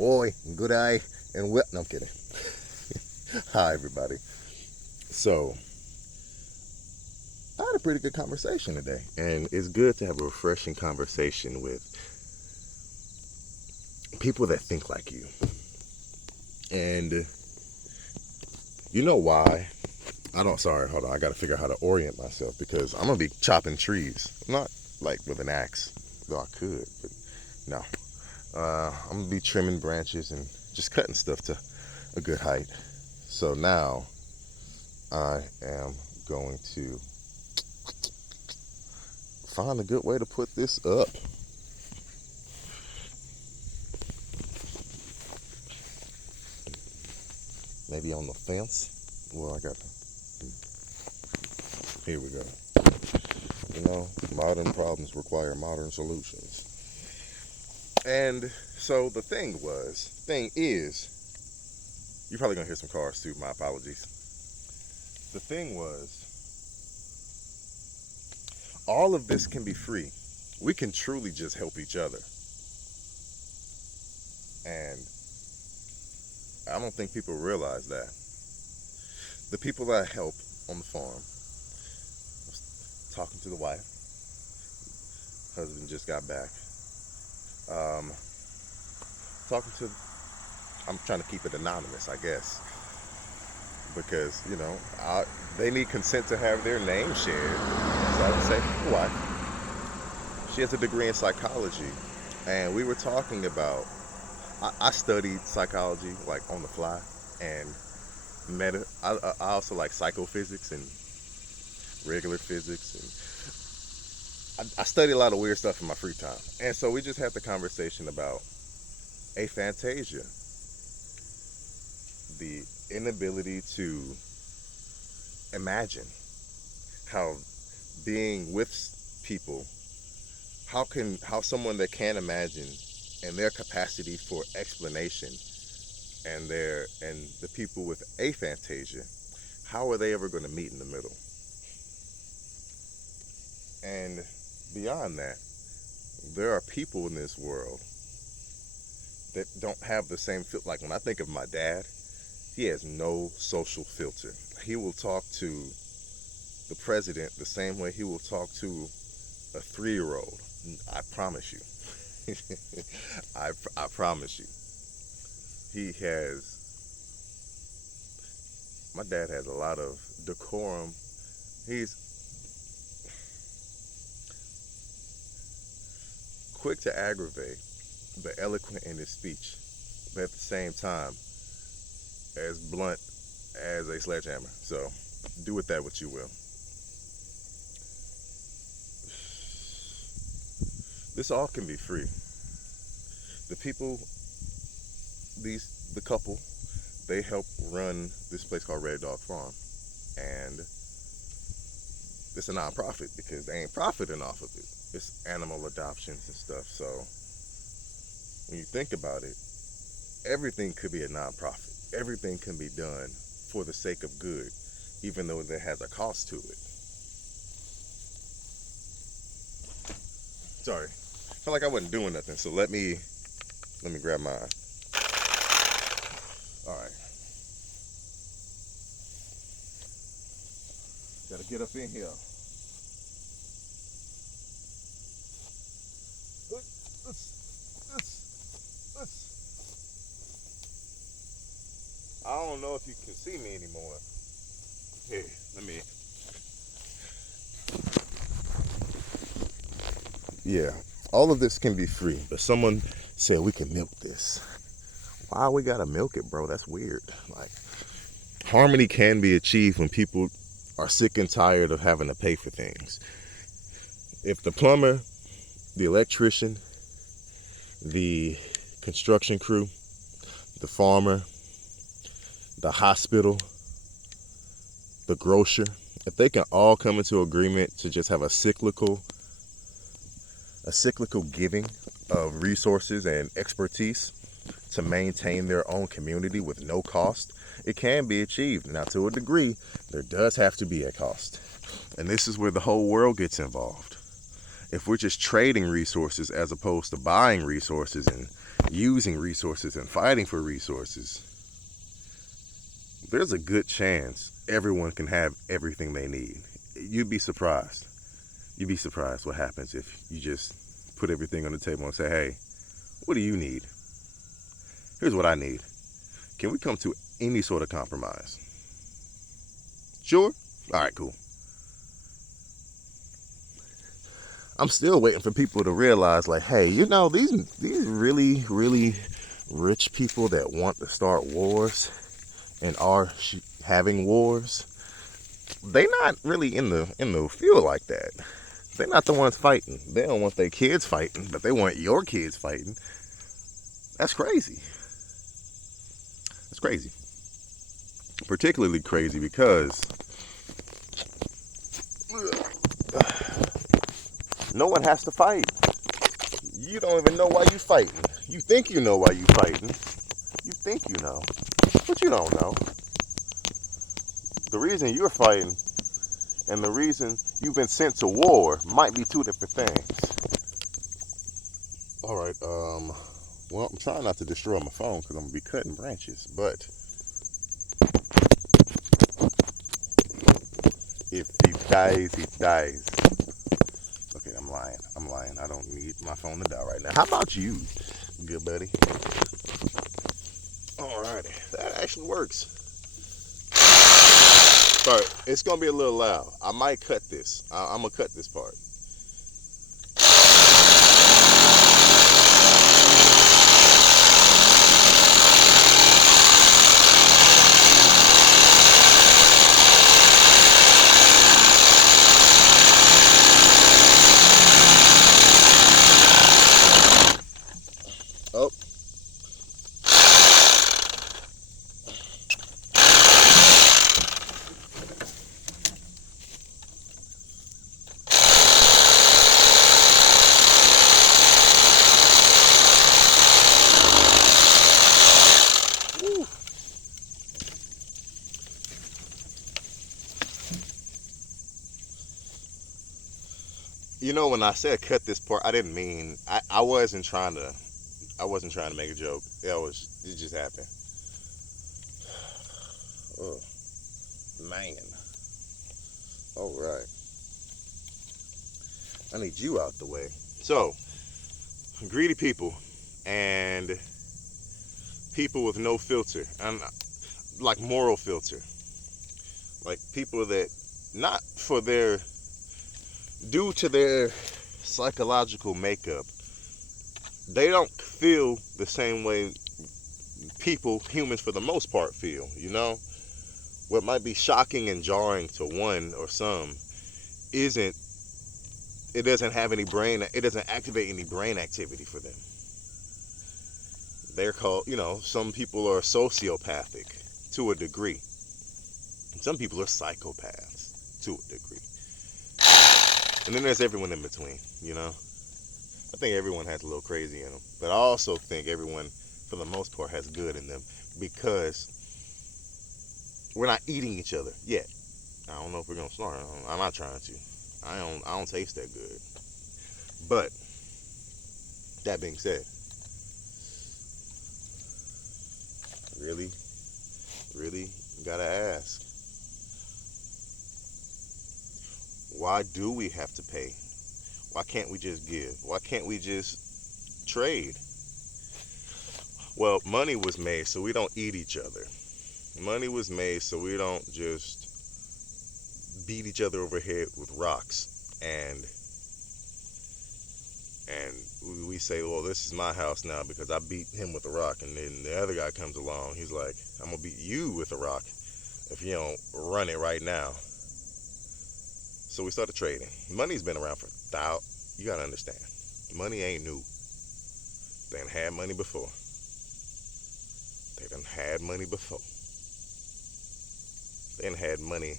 Oi, good eye, and whip. No, I'm kidding. Hi, everybody. So, I had a pretty good conversation today, and it's good to have a refreshing conversation with people that think like you. And you know why? Sorry, hold on. I got to figure out how to orient myself because I'm going to be chopping trees. Not like with an axe, though I could, but no. I'm going to be trimming branches and just cutting stuff to a good height. So now I am going to find a good way to put this up. Maybe on the fence. Well, here we go. Modern problems require modern solutions. And so the thing is, you're probably gonna hear some cars too, my apologies. The thing was, all of this can be free. We can truly just help each other. And I don't think people realize that. The people that I help on the farm, I was talking to the wife, husband just got back. Talking to, I'm trying to keep it anonymous, I guess, because, they need consent to have their name shared. So I would say, the wife, she has a degree in psychology, and we were talking about, I studied psychology, like, on the fly, and I also like psychophysics and regular physics, and I study a lot of weird stuff in my free time. And so we just had the conversation about aphantasia, the inability to imagine how being with people, how someone that can imagine and their capacity for explanation and the people with aphantasia, how are they ever going to meet in the middle? And beyond that, there are people in this world that don't have the same feel. Like when I think of my dad, he has no social filter. He will talk to the president the same way he will talk to a 3-year-old. I promise you. I promise you. My dad has a lot of decorum. He's quick to aggravate, but eloquent in his speech, but at the same time, as blunt as a sledgehammer. So, do with that what you will. This all can be free. The people, the couple, they help run this place called Red Dog Farm, and it's a non-profit because they ain't profiting off of it. It's animal adoptions and stuff. So when you think about it, everything could be a non-profit. Everything can be done for the sake of good, even though there has a cost to it. Sorry, I felt like I wasn't doing nothing, so let me grab mine. All right, gotta get up in here. I don't know if you can see me anymore. Here, let me. Yeah, all of this can be free, but someone said we can milk this. Why we gotta milk it, bro? That's weird. Like, harmony can be achieved when people are sick and tired of having to pay for things. If the plumber, the electrician, the construction crew, the farmer, the hospital, the grocer, if they can all come into agreement to just have a cyclical giving of resources and expertise to maintain their own community with no cost, it can be achieved. Now, to a degree, there does have to be a cost. And this is where the whole world gets involved. If we're just trading resources as opposed to buying resources and using resources and fighting for resources, there's a good chance everyone can have everything they need. You'd be surprised. You'd be surprised what happens if you just put everything on the table and say, hey, what do you need? Here's what I need. Can we come to any sort of compromise? Sure? All right, cool. I'm still waiting for people to realize, like, hey, you know, these really, really rich people that want to start wars and are having wars, they not really in the field like that. They're not the ones fighting. They don't want their kids fighting, but they want your kids fighting. That's crazy. That's crazy. Particularly crazy because no one has to fight. You don't even know why you fighting. You think you know why you fighting. You think you know, but you don't know. The reason you're fighting and the reason you've been sent to war might be two different things. All right, well, I'm trying not to destroy my phone because I'm going to be cutting branches, but if he dies, he dies. Okay, I'm lying. I don't need my phone to die right now. How about you, good buddy? Alrighty, that actually works. Sorry, it's gonna be a little loud. I might cut this. I'm gonna cut this part. Oh. Woo. You know, when I said cut this part, I didn't mean I wasn't trying to make a joke. It just happened. Oh man. All right. I need you out the way. So, greedy people and people with no filter, and like moral filter, like people that not for their due to their psychological makeup, they don't feel the same way humans for the most part feel, you know? What might be shocking and jarring to one or some isn't, it doesn't have any brain, it doesn't activate any brain activity for them. They're called, you know, some people are sociopathic to a degree. Some people are psychopaths to a degree. And then there's everyone in between, you know? I think everyone has a little crazy in them. But I also think everyone, for the most part, has good in them because we're not eating each other yet. I don't know if we're gonna start. I'm not trying to. I don't taste that good. But that being said, really, really gotta ask, why do we have to pay? Why can't we just give? Why can't we just trade? Well, money was made so we don't eat each other. Money was made so we don't just beat each other over the head with rocks and we say, well, this is my house now because I beat him with a rock, and then the other guy comes along, he's like, I'm gonna beat you with a rock if you don't run it right now. So we started trading. Money's been around for you gotta understand, money ain't new. They done had money before. They done had money before. They done had money.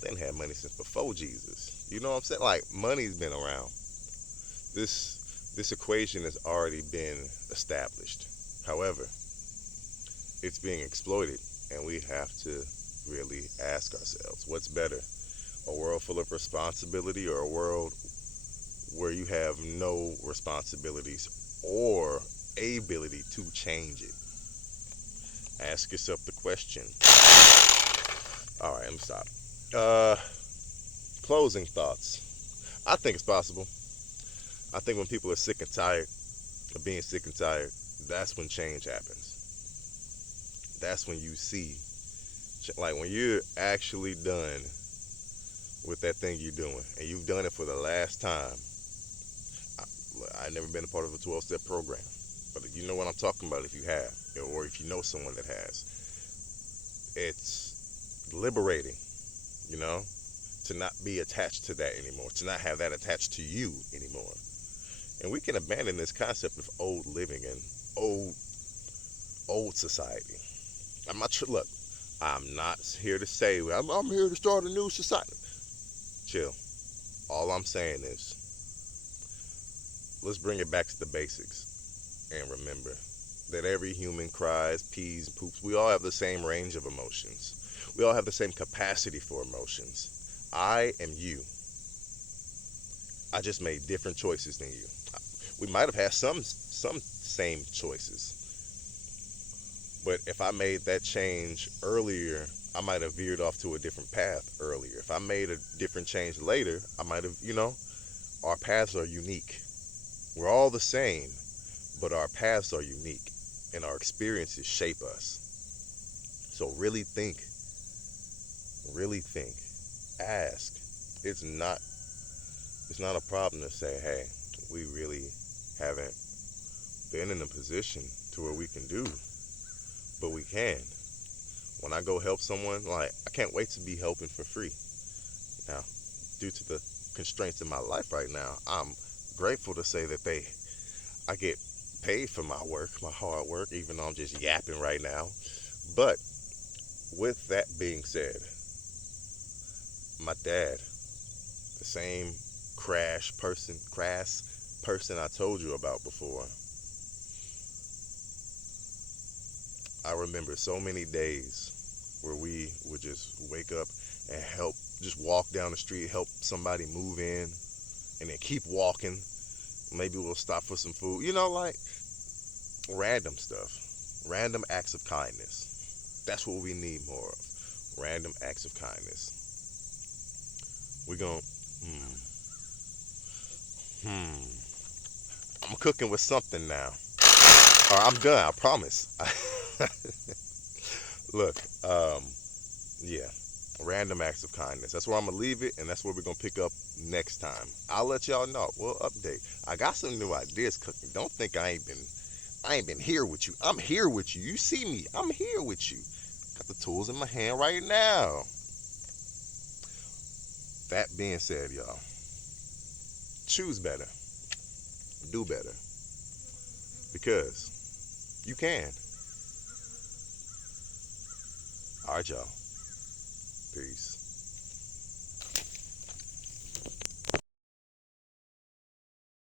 They done had money since before Jesus. You know what I'm saying? Like, money's been around. This equation has already been established. However, it's being exploited, and we have to really ask ourselves, what's better? A world full of responsibility or a world where you have no responsibilities or ability to change it. Ask yourself the question. All right, let me stop. Uh, Closing thoughts. I think it's possible. I think when people are sick and tired of being sick and tired, that's when change happens. That's when you see, like when you're actually done with that thing you're doing and you've done it for the last time. I've never been a part of a 12-step program, but you know what I'm talking about if you have, or if you know someone that has. It's liberating, you know, to not be attached to that anymore, to not have that attached to you anymore. And we can abandon this concept of old living and old society. Look, I'm not here to say I'm here to start a new society. Chill. All I'm saying is let's bring it back to the basics and remember that every human cries, pees, and poops. We all have the same range of emotions. We all have the same capacity for emotions. I am you. I just made different choices than you. We might have had some same choices, but if I made that change earlier, I might have veered off to a different path earlier. If I made a different change later, I might have, our paths are unique. We're all the same, but our paths are unique and our experiences shape us. So really think, ask. It's not a problem to say, hey, we really haven't been in a position to where we can do, but we can. When I go help someone, like I can't wait to be helping for free. Now, due to the constraints in my life right now, I'm grateful to say that I get paid for my work, my hard work, even though I'm just yapping right now. But with that being said, my dad, the same crass person I told you about before. I remember so many days where we would just wake up and just walk down the street, help somebody move in, and then keep walking. Maybe we'll stop for some food. Like random stuff, random acts of kindness. That's what we need more of. Random acts of kindness. We're going, I'm cooking with something now. Or I'm done, I promise. Look, yeah, random acts of kindness. That's where I'm gonna leave it, and that's where we're gonna pick up next time. I'll let y'all know. We'll update. I got some new ideas cooking. Don't think I ain't been here with you. I'm here with you. You see me. I'm here with you. Got the tools in my hand right now. That being said, y'all, choose better. Do better. Because you can. All right, y'all. Peace.